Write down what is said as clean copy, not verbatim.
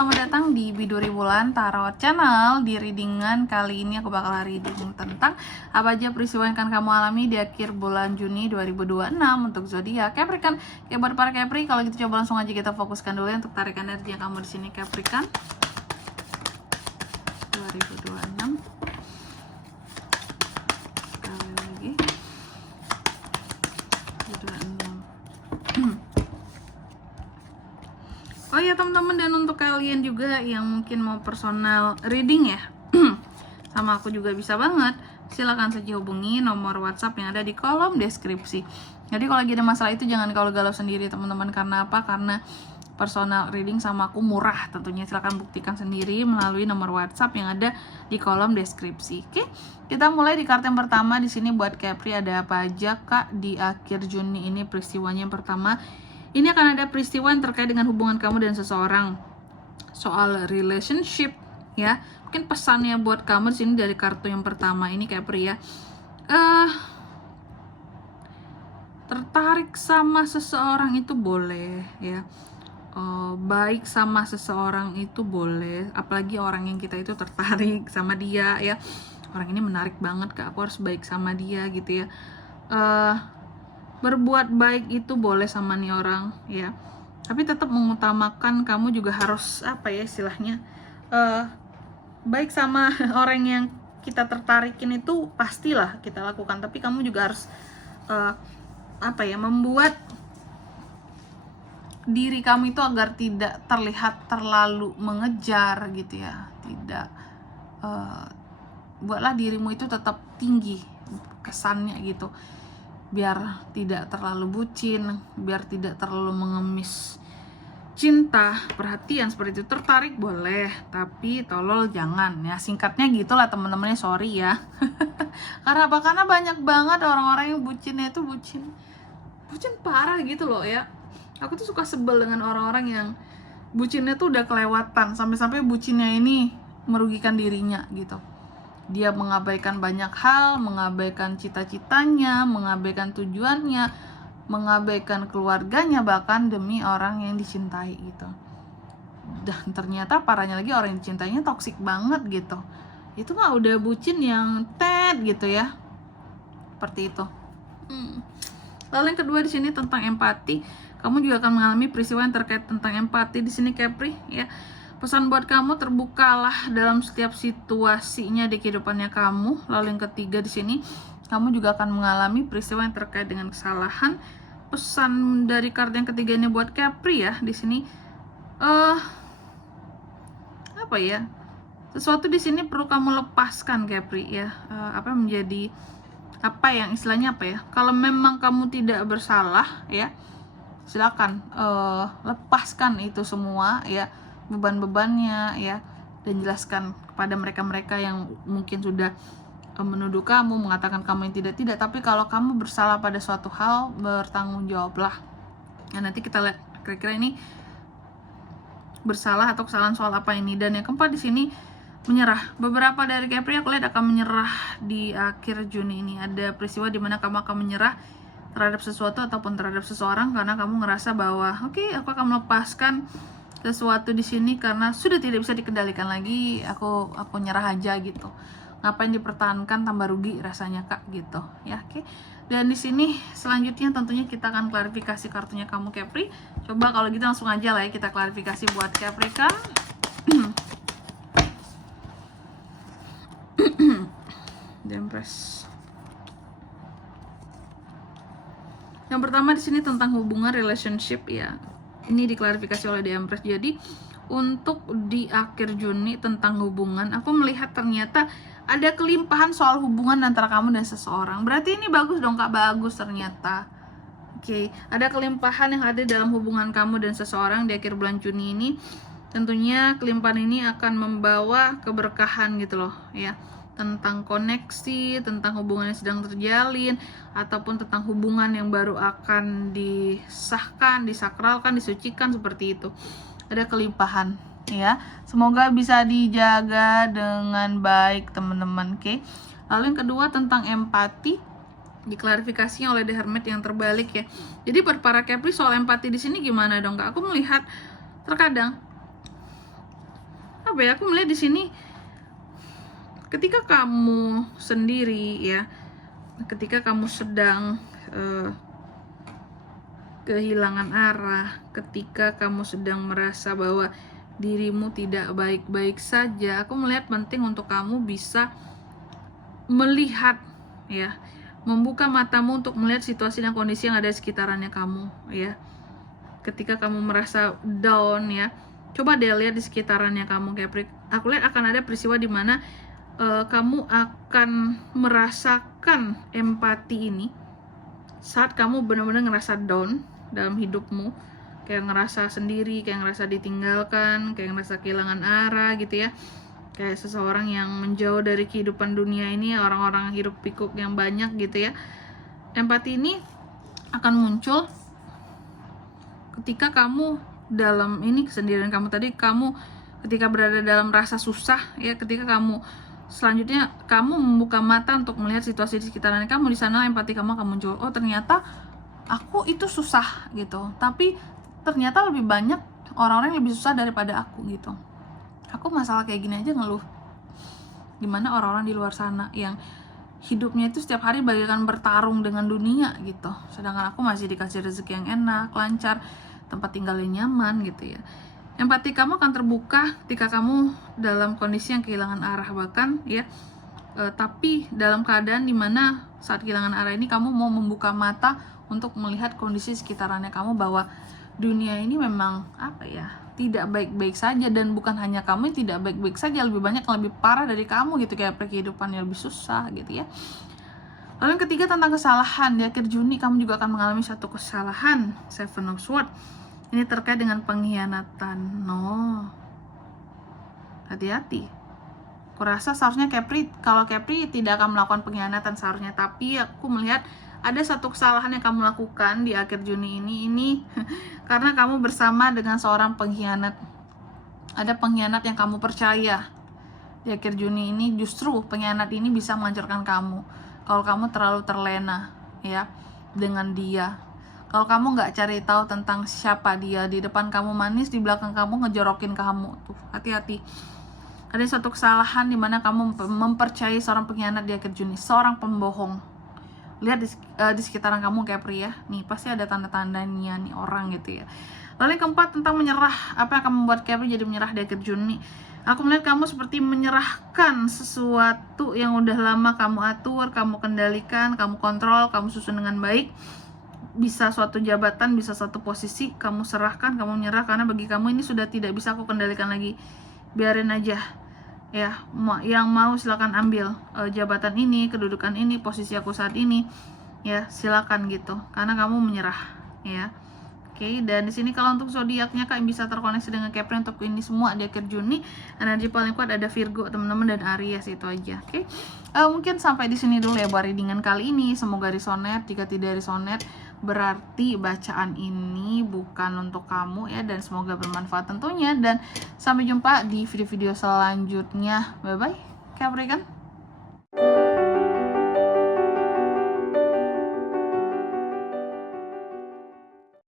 selamat datang di Biduri Bulan Tarot Channel. Di readingan kali ini aku bakal reading tentang apa aja peristiwa yang akan kamu alami di akhir bulan Juni 2026 untuk zodiak Capricorn. Oke, buat para Capri, kalau gitu coba langsung aja kita fokuskan dulu ya untuk tarik energi yang kamu di sini Capricorn 2026. Sekali lagi 2026. Oh ya teman-teman, dan untuk kalian juga yang mungkin mau personal reading ya sama aku juga bisa banget, silahkan saja hubungi nomor WhatsApp yang ada di kolom deskripsi. Jadi kalau lagi ada masalah itu jangan galau-galau sendiri teman-teman. Karena apa? Karena personal reading sama aku murah tentunya. Silahkan buktikan sendiri melalui nomor WhatsApp yang ada di kolom deskripsi. Oke, kita mulai di kartu yang pertama. Di sini buat Capri ada apa aja kak di akhir Juni ini peristiwanya. Yang pertama, ini akan ada peristiwa yang terkait dengan hubungan kamu dan seseorang, soal relationship ya. Mungkin pesannya buat kamu di sini dari kartu yang pertama ini Capri ya. Tertarik sama seseorang itu boleh ya. Baik sama seseorang itu boleh, apalagi orang yang kita itu tertarik sama dia ya. Orang ini menarik banget kak, aku harus baik sama dia gitu ya. Berbuat baik itu boleh sama nih orang ya, tapi tetap mengutamakan kamu juga harus apa ya istilahnya, baik sama orang yang kita tertarikin itu pastilah kita lakukan, tapi kamu juga harus apa ya, membuat diri kamu itu agar tidak terlihat terlalu mengejar gitu ya. Tidak, buatlah dirimu itu tetap tinggi kesannya gitu, biar tidak terlalu bucin, biar tidak terlalu mengemis cinta, perhatian seperti itu. Tertarik boleh, tapi tolol jangan ya. Singkatnya gitulah teman-temannya, sorry ya. Karena apa? Karena banyak banget orang-orang yang bucinnya itu bucin parah gitu loh ya. Aku tuh suka sebel dengan orang-orang yang bucinnya tuh udah kelewatan, sampai-sampai bucinnya ini merugikan dirinya gitu. Dia mengabaikan banyak hal, mengabaikan cita-citanya, mengabaikan tujuannya, mengabaikan keluarganya, bahkan demi orang yang dicintai gitu. Dan ternyata parahnya lagi, orang yang dicintainya toksik banget gitu. Itu mah udah bucin yang gitu ya. Seperti itu. Lalu yang kedua di sini tentang empati. Kamu juga akan mengalami peristiwa yang terkait tentang empati di sini Capri ya. Pesan buat kamu, terbukalah dalam setiap situasinya di kehidupannya kamu. Lalu yang ketiga di sini, kamu juga akan mengalami peristiwa yang terkait dengan kesalahan. Pesan dari kartu yang ketiga ini buat Capri ya, di sini apa ya? Sesuatu di sini perlu kamu lepaskan Capri ya. Apa menjadi apa yang istilahnya apa ya? Kalau memang kamu tidak bersalah ya, silakan lepaskan itu semua ya, beban-bebannya ya, dan jelaskan kepada mereka-mereka yang mungkin sudah menuduh kamu, mengatakan kamu yang tidak. Tapi kalau kamu bersalah pada suatu hal, bertanggung jawablah. Nah, nanti kita lihat kira-kira ini bersalah atau kesalahan soal apa ini. Dan yang keempat di sini, menyerah. Beberapa dari Capri aku lihat akan menyerah di akhir Juni ini. Ada peristiwa di mana kamu akan menyerah terhadap sesuatu ataupun terhadap seseorang karena kamu ngerasa bahwa oke, aku akan melepaskan sesuatu di sini karena sudah tidak bisa dikendalikan lagi. Aku nyerah aja gitu. Ngapain dipertahankan, tambah rugi rasanya kak gitu ya. Oke. Dan di sini selanjutnya tentunya kita akan klarifikasi kartunya kamu Capri. Coba kalau gitu langsung aja lah ya kita klarifikasi buat Capri kan. Dempres. Yang pertama di sini tentang hubungan relationship ya. Ini diklarifikasi oleh The Empress. Jadi untuk di akhir Juni tentang hubungan, aku melihat ternyata ada kelimpahan soal hubungan antara kamu dan seseorang. Berarti ini bagus dong kak, bagus ternyata. Oke, ada kelimpahan yang ada dalam hubungan kamu dan seseorang di akhir bulan Juni ini. Tentunya kelimpahan ini akan membawa keberkahan gitu loh ya. Tentang koneksi, tentang hubungan yang sedang terjalin, ataupun tentang hubungan yang baru akan disahkan, disakralkan, disucikan, seperti itu. Ada kelimpahan ya. Semoga bisa dijaga dengan baik teman-teman. Oke. Lalu yang kedua tentang empati, diklarifikasinya oleh The Hermit yang terbalik ya. Jadi buat para Capri soal empati di sini gimana dong kak? Aku melihat terkadang apa ya, aku melihat di sini ketika kamu sendiri ya, ketika kamu sedang kehilangan arah, ketika kamu sedang merasa bahwa dirimu tidak baik-baik saja, aku melihat penting untuk kamu bisa melihat ya, membuka matamu untuk melihat situasi dan kondisi yang ada di sekitarannya kamu ya. Ketika kamu merasa down ya, coba deh lihat di sekitarannya kamu Capri. Aku lihat akan ada peristiwa di mana kamu akan merasakan empati ini saat kamu benar-benar ngerasa down dalam hidupmu, kayak ngerasa sendiri, kayak ngerasa ditinggalkan, kayak ngerasa kehilangan arah gitu ya, kayak seseorang yang menjauh dari kehidupan dunia ini, orang-orang hiruk pikuk yang banyak gitu ya. Empati ini akan muncul ketika kamu dalam ini kesendirian kamu tadi, kamu ketika berada dalam rasa susah ya, ketika kamu selanjutnya kamu membuka mata untuk melihat situasi di sekitaran kamu, di sana empati kamu akan muncul. Oh, ternyata aku itu susah gitu, tapi ternyata lebih banyak orang-orang yang lebih susah daripada aku gitu. Aku masalah kayak gini aja ngeluh, gimana orang-orang di luar sana yang hidupnya itu setiap hari bagaikan bertarung dengan dunia gitu, sedangkan aku masih dikasih rezeki yang enak, lancar, tempat tinggalnya nyaman gitu ya. Empati kamu akan terbuka ketika kamu dalam kondisi yang kehilangan arah bahkan ya, tapi dalam keadaan dimana saat kehilangan arah ini kamu mau membuka mata untuk melihat kondisi sekitarannya kamu, bahwa dunia ini memang apa ya, tidak baik-baik saja, dan bukan hanya kamu yang tidak baik-baik saja, lebih banyak yang lebih parah dari kamu gitu, kayak kehidupan yang lebih susah gitu ya. Lalu yang ketiga tentang kesalahan, di akhir Juni kamu juga akan mengalami satu kesalahan, Seven of Swords. Ini terkait dengan pengkhianatan. No, hati-hati. Kurasa seharusnya Capri, kalau Capri tidak akan melakukan pengkhianatan seharusnya, tapi aku melihat ada satu kesalahan yang kamu lakukan di akhir Juni ini karena kamu bersama dengan seorang pengkhianat. Ada pengkhianat yang kamu percaya. Di akhir Juni ini justru pengkhianat ini bisa menghancurkan kamu kalau kamu terlalu terlena ya dengan dia. Kalau kamu nggak cari tahu tentang siapa dia, di depan kamu manis, di belakang kamu ngejorokin kamu, tuh hati-hati. Ada satu kesalahan di mana kamu mempercayai seorang pengkhianat di akhir Juni, seorang pembohong. Lihat di sekitaran kamu Capri ya, nih pasti ada tanda-tandanya nih orang gitu ya. Lalu yang keempat tentang menyerah, apa yang akan membuat Capri jadi menyerah di akhir Juni? Aku melihat kamu seperti menyerahkan sesuatu yang udah lama kamu atur, kamu kendalikan, kamu kontrol, kamu susun dengan baik. Bisa suatu jabatan, bisa suatu posisi, kamu serahkan, kamu menyerah, karena bagi kamu ini sudah tidak bisa aku kendalikan lagi. Biarin aja ya, yang mau silakan ambil jabatan ini, kedudukan ini, posisi aku saat ini ya, silakan gitu, karena kamu menyerah ya. Oke, dan di sini kalau untuk zodiaknya kalian bisa terkoneksi dengan Capri untuk ini semua di akhir Juni. Energi paling kuat ada Virgo teman-teman, dan Aries, itu aja. Oke, mungkin sampai di sini dulu ya buat readingan kali ini. Semoga resonate. Jika tidak resonate, berarti bacaan ini bukan untuk kamu ya, dan semoga bermanfaat tentunya. Dan sampai jumpa di video-video selanjutnya. Bye bye, Capri kan.